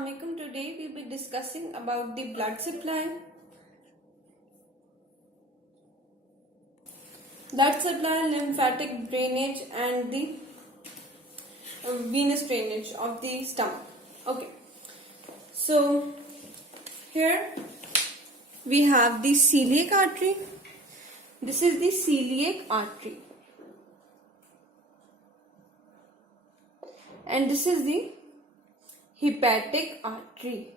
Assalamualaikum. Today we'll be discussing about the blood supply. Lymphatic drainage and the venous drainage of the stomach. Okay. So here we have the celiac artery. This is the celiac artery. And this is the hepatic artery.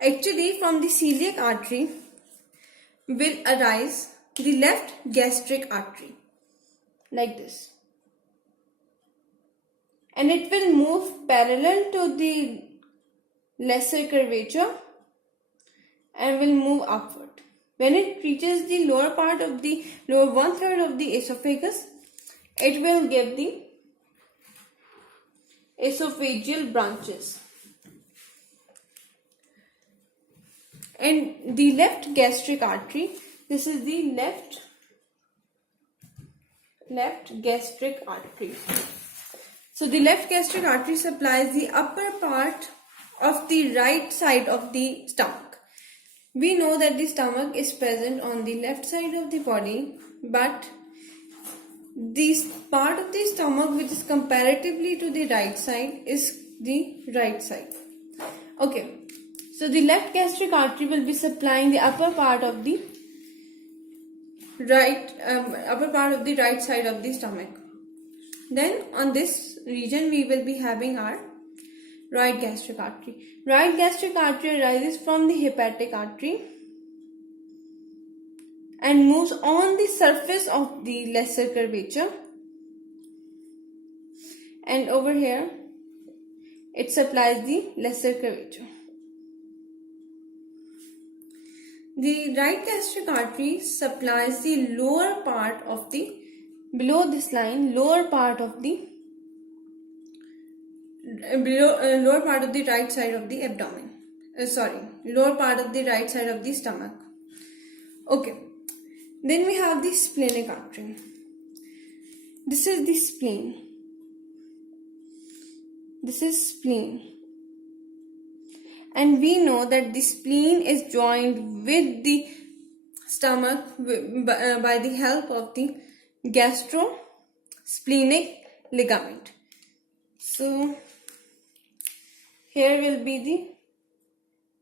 Actually, from the celiac artery will arise the left gastric artery, like this. And it will move parallel to the lesser curvature and will move upward. When it reaches the lower part of the lower 1/3 of the esophagus, it will give the esophageal branches. And the left gastric artery, this is the left gastric artery. So the left gastric artery supplies the upper part of the right side of the stomach. We know that the stomach is present on the left side of the body, but this part of the stomach which is comparatively to the right side is the right side. Okay, so the left gastric artery will be supplying the upper part of the right side of the stomach. Then on this region we will be having our right gastric artery. Right gastric artery arises from the hepatic artery and moves on the surface of the lesser curvature, and over here it supplies the lesser curvature. The right gastric artery supplies the lower part of the, below this line, lower part of the right side of the abdomen. Lower part of the right side of the stomach. Okay. Then we have the splenic artery. This is the spleen. This is spleen. And we know that the spleen is joined with the stomach by the help of the Gastro Splenic ligament. So here will be the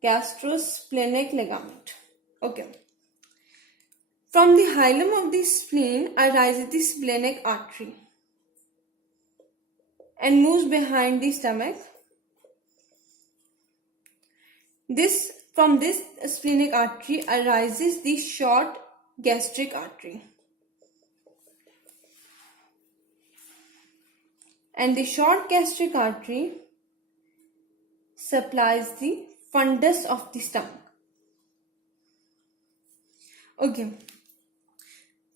gastrosplenic ligament. Okay. From the hilum of the spleen arises the splenic artery and moves behind the stomach. From this splenic artery arises the short gastric artery. And the short gastric artery supplies the fundus of the stomach. Okay.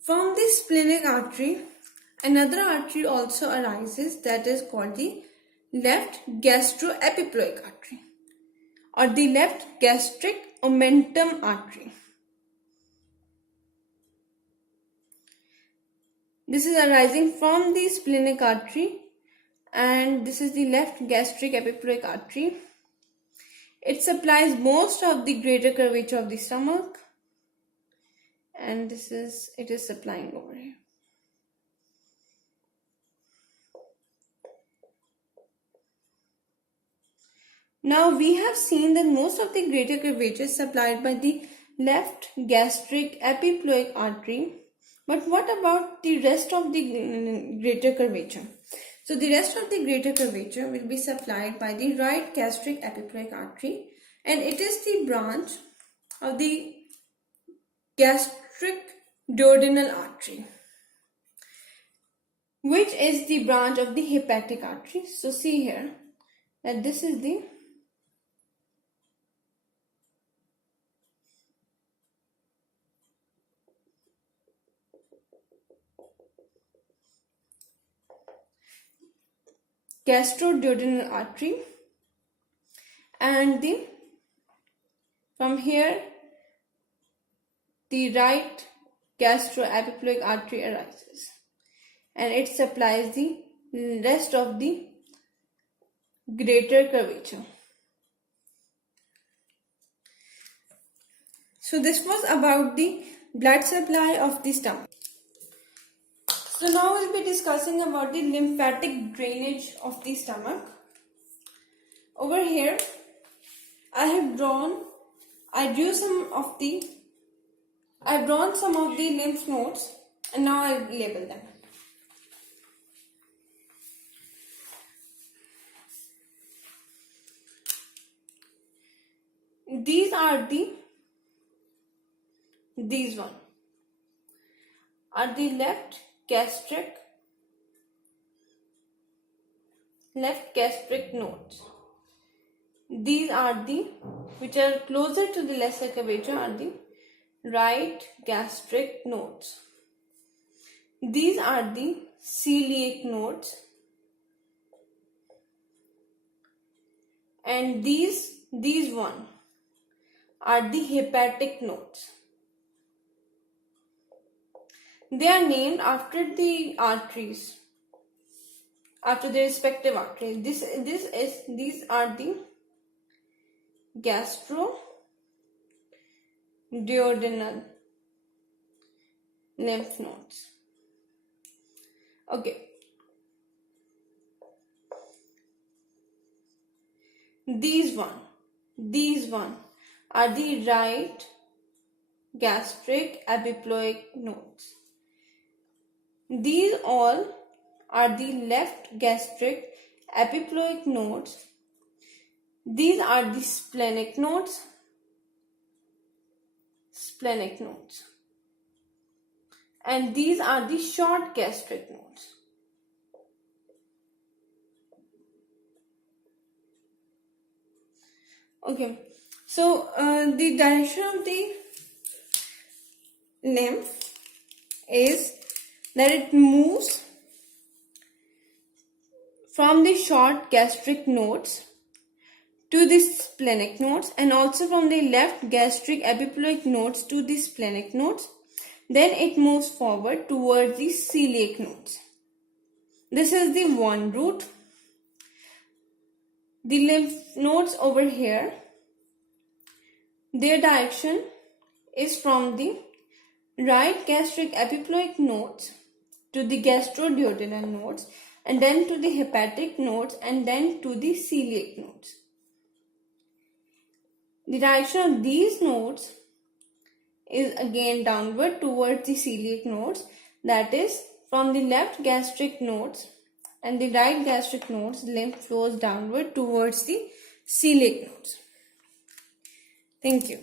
From the splenic artery, another artery also arises, that is called the left gastroepiploic artery or the left gastric omentum artery. This is arising from the splenic artery, and this is the left gastric epiploic artery. It supplies most of the greater curvature of the stomach, and it is supplying over here. Now we have seen that most of the greater curvature is supplied by the left gastric epiploic artery. But what about the rest of the greater curvature? So the rest of the greater curvature will be supplied by the right gastric epiploic artery, and it is the branch of the gastric duodenal artery, which is the branch of the hepatic artery. So see here that this is the gastroduodenal artery, and from here the right gastroepiploic artery arises, and it supplies the rest of the greater curvature. So this was about the blood supply of the stomach. So now we'll be discussing about the lymphatic drainage of the stomach. Over here, I've drawn some of the lymph nodes, and now I'll label them. These are the left gastric nodes. These are which are closer to the lesser curvature, are the right gastric nodes. These are the celiac nodes, and these one are the hepatic nodes. They are named after the arteries, after their respective arteries. These are the gastro duodenal lymph nodes. Okay. These one are the right gastric epiploic nodes. These all are the left gastric epiploic nodes. These are the splenic nodes. And these are the short gastric nodes. Okay, so the direction of the lymph is that it moves from the short gastric nodes to the splenic nodes, and also from the left gastric epiploic nodes to the splenic nodes. Then it moves forward towards the celiac nodes. This is the one route. The lymph nodes over here, their direction is from the right gastric epiploic nodes to the gastroduodenal nodes, and then to the hepatic nodes, and then to the celiac nodes. The direction of these nodes is again downward towards the celiac nodes, that is, from the left gastric nodes and the right gastric nodes, lymph flows downward towards the celiac nodes. Thank you.